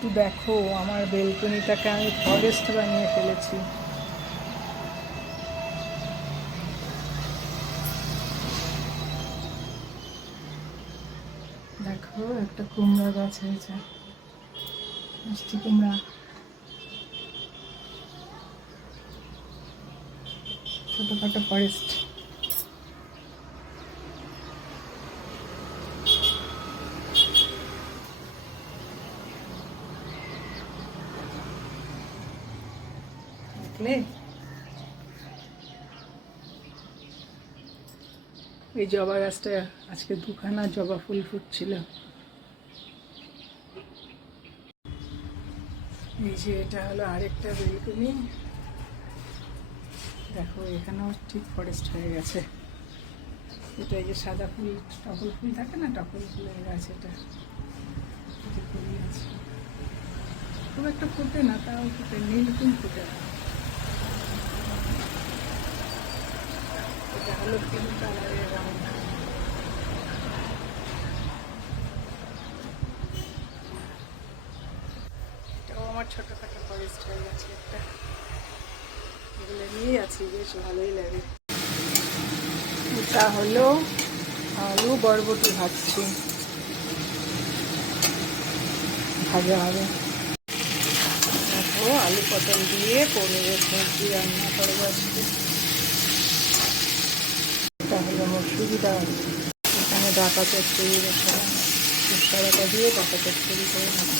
একটু দেখো আমার বেলকনিটাকে আমি ফরেস্ট বানিয়ে ফেলেছি। দেখো একটা কুমড়া গাছ হয়েছে, মিষ্টি কুমড়া। ছোটখাটো ফরেস্ট। দেখলে এই জবা গাছটা আজকে দুখানা জবা ফুল ফুটছিল। এই যে এটা হলো আরেকটা বেলকনি। দেখো এখানেও ঠিক ফরেস্ট হয়ে গেছে। এটা এই যে সাদা ফুল, টগর ফুল থাকে না, টগর ফুলের গাছ। এটা ফুল আছে, খুব একটা ফুটে না, তাও ফুটে, নীল ফুল ফুটে না। এটা হলো পিঙ্ক কালারের রাউন্ড। এটাও আমার ছোটোখাটো ফরেস্ট হয়ে গেছে একটা। এগুলো নিয়েই আছি, বেশ ভালোই লাগে। এটা হলো আলু বরবটি ভাজছি, ভাজা হবে। দেখো আলু পটল দিয়ে পনিরের সবজি রান্না করবো আজকে। এটা হলো মসুরি ডাল। এখানে ডাকা চচ্চড়ি বসালাম, ডাটা দিয়ে ডাকা চচ্চড়ি করে নেব।